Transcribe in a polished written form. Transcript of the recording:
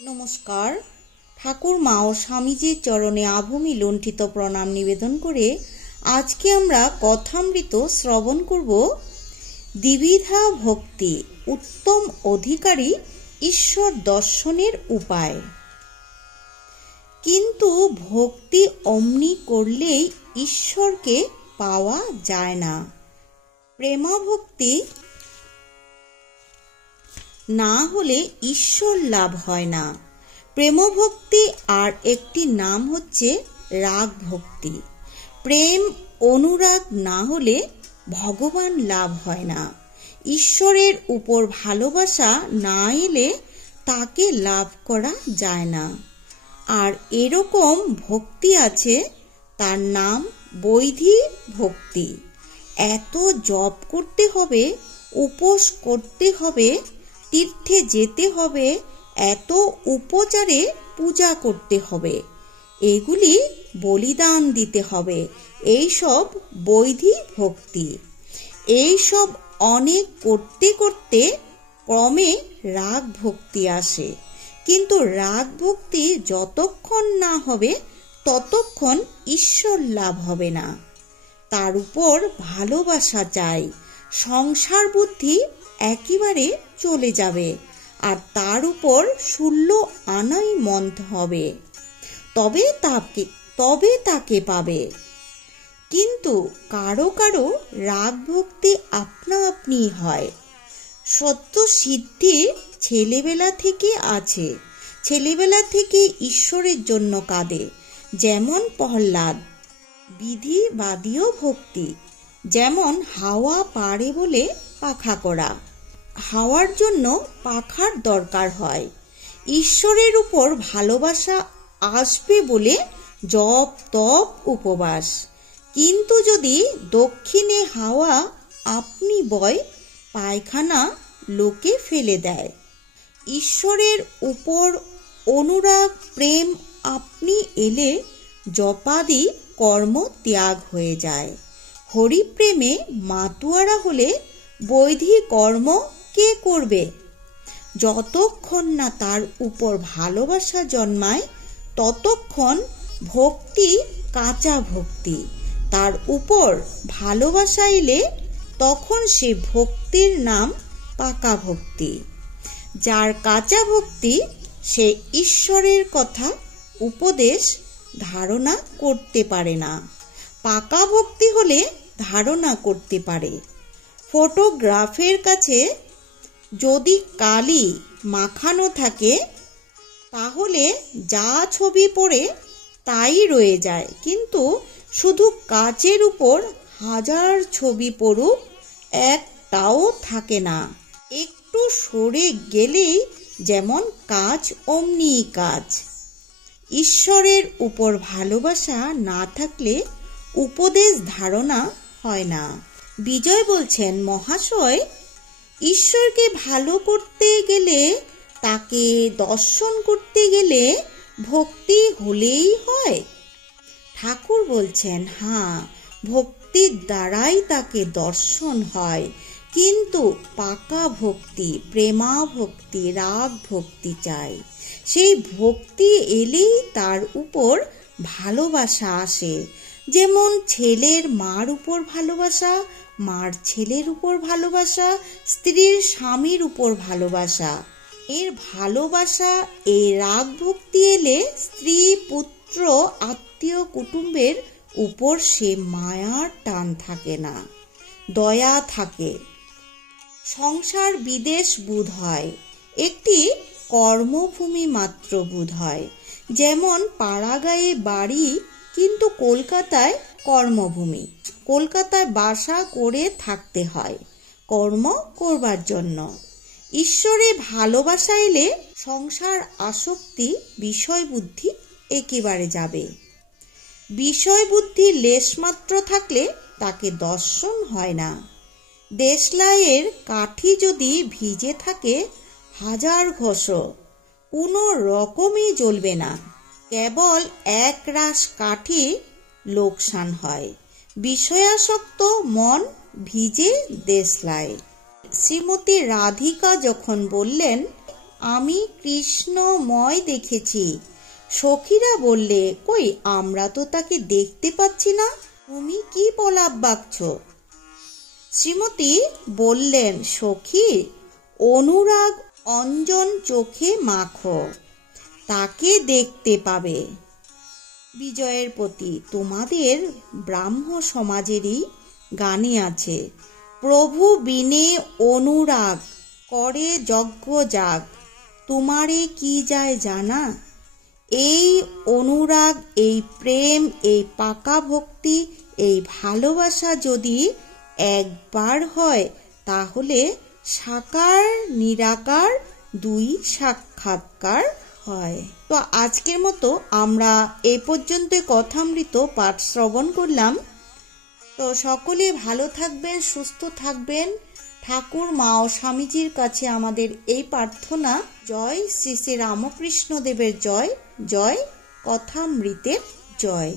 নমস্কার। ঠাকুর মা ও স্বামীজির চরণে আভূমি লুণ্ঠিত প্রণাম নিবেদন করে আজকে আমরা কথামৃত শ্রবণ করব দ্বিবিধা ভক্তি, উত্তম অধিকারী ঈশ্বর দর্শনের উপায়। কিন্তু ভক্তি অমনি করলেই ঈশ্বরকে পাওয়া যায় না। প্রেমভক্তি না হলে ঈশ্বর লাভ হয় না। প্রেমভক্তি আর একটি নাম হচ্ছে রাগ ভক্তি। প্রেম অনুরাগ না হলে ভগবান লাভ হয় না। ঈশ্বরের উপর ভালোবাসা না এলে তাকে লাভ করা যায় না। আর এরকম ভক্তি আছে, তার নাম বৈধী ভক্তি। এত জপ করতে হবে, উপোস করতে হবে, তীর্থে যেতে হবে, এত উপচারে পূজা করতে হবে, এগুলি বলিদান দিতে হবে। এইসব বৈধী ভক্তি। এইসব অনেক করতে করতে ক্রমে রাগ ভক্তি আসে। কিন্তু রাগ ভক্তি যতক্ষণ না হবে ততক্ষণ ঈশ্বর লাভ হবে না। তার উপর ভালোবাসা চাই। সংসার বুদ্ধি একেবারে চলে যাবে আর তার উপর 16 আনাই মন্থ হবে, তবে তাকে পাবে। কিন্তু কারো কারো রাগ ভক্তি আপনা আপনি হয়। সত্য সিদ্ধি ছেলেবেলা থেকে আছে। ছেলেবেলা থেকে ঈশ্বরের জন্য কাঁদে, যেমন প্রহ্লাদ। বিধিবাদীয় ভক্তি, যেমন হাওয়া পারে বলে পাখা করা। হাওয়ার জন্য পাখার দরকার হয়। ঈশ্বরের উপর ভালোবাসা আসবে বলে জপ তপ উপবাস। কিন্তু যদি দক্ষিণে হাওয়া আপনি বয়, পায়খানা লোকে ফেলে দেয়। ঈশ্বরের উপর অনুরাগ প্রেম আপনি এলে জপাদি কর্ম ত্যাগ হয়ে যায়। হরিপ্রেমে মাতুয়ারা হলে বৈধী কর্ম কে করবে? যতক্ষণ না তার উপর ভালোবাসা জন্মায় ততক্ষণ ভক্তি কাঁচা ভক্তি। তার উপর ভালোবাসা এলে তখন সে ভক্তির নাম পাকা ভক্তি। যার কাঁচা ভক্তি সে ঈশ্বরের কথা উপদেশ ধারণা করতে পারে না। পাকা ভক্তি হলে ধারণা করতে পারে। ফটোগ্রাফের কাছে যদি কালি মাখানো থাকে তাহলে যা ছবি পড়ে তাই রয়ে যায়। কিন্তু শুধু কাচের উপর 1000 ছবি পড়ুক, একটাও থাকে না। একটু সরে গেলেই যেমন কাজ অমনি কাজ। ঈশ্বরের উপর ভালোবাসা না থাকলে উপদেশ ধারণা হয় না। বিজয় বলছেন, মহাশয়, ঈশ্বরকে ভালো করতে গেলে, তাকে দর্শন করতে গেলে ভক্তি হলেই হয়? ঠাকুর বলছেন, হ্যাঁ, ভক্তির দ্বারাই তাকে দর্শন হয়। কিন্তু পাকা ভক্তি, প্রেমা ভক্তি, রাগ ভক্তি চাই। সেই ভক্তি এলেই তার উপর ভালোবাসা আসে। যেমন ছেলের মার উপর ভালোবাসা, মার ছেলের উপর ভালোবাসা, স্ত্রীর স্বামীর উপর ভালোবাসা। এর ভালোবাসা, এই রাগ ভক্তি এলে স্ত্রী, পুত্র, আত্মীয় কুটুম্বের উপর সে মায়ার টান থাকে না, দয়া থাকে। সংসার বিদেশ বোধ হয়, একটি কর্মভূমি মাত্র বোধ হয়। যেমন পাড়াগাঁয়ে বাড়ি, কিন্তু কলকাতায় কর্মভূমি। কলকাতায় বাসা করে থাকতে হয় কর্ম করবার জন্য। ঈশ্বরে ভালোবাসা এলে সংসার আসক্তি, বিষয় বুদ্ধি একেবারে যাবে। বিষয় বুদ্ধি লেশমাত্র থাকলে তাকে দর্শন হয় না। দেশলাইয়ের কাঠি যদি ভিজে থাকে 1000 ঘষো, কোনো রকমে জ্বলবে না। কেবল এক রাশ কাঠি লোকসান হয়। বিষয়াসক্ত মন ভিজে দেশলাই। শ্রীমতী রাধিকা যখন বললেন, আমি কৃষ্ণময় দেখেছি। সখীরা বললে, কই আমরা তো তাকে দেখতে পাচ্ছি না, তুমি কি প্রলাপ বাকছ? শ্রীমতী বললেন, সখী, অনুরাগ অঞ্জন চোখে মাখো, তাকে দেখতে পাবে। বিজয়ের প্রতি তোমাদের ব্রাহ্ম সমাজেরই গানে আছে, প্রভু বিনে অনুরাগ করে যজ্ঞ যাগ, তোমারে কি যায় জানা। এই অনুরাগ, এই প্রেম, এই পাকা ভক্তি, এই ভালোবাসা যদি একবার হয়, তাহলে সাকার নিরাকার দুই সাক্ষাৎকার হয়। তো আজকের মতো আমরা এই পর্যন্ত কথামৃত পাঠ শ্রবণ করলাম। তো সকলে ভালো থাকবেন, সুস্থ থাকবেন। ঠাকুর মা ও স্বামীজির কাছে আমাদের এই প্রার্থনা। জয় শ্রী শ্রী রামকৃষ্ণ দেবের জয়, জয় কথামৃতের জয়।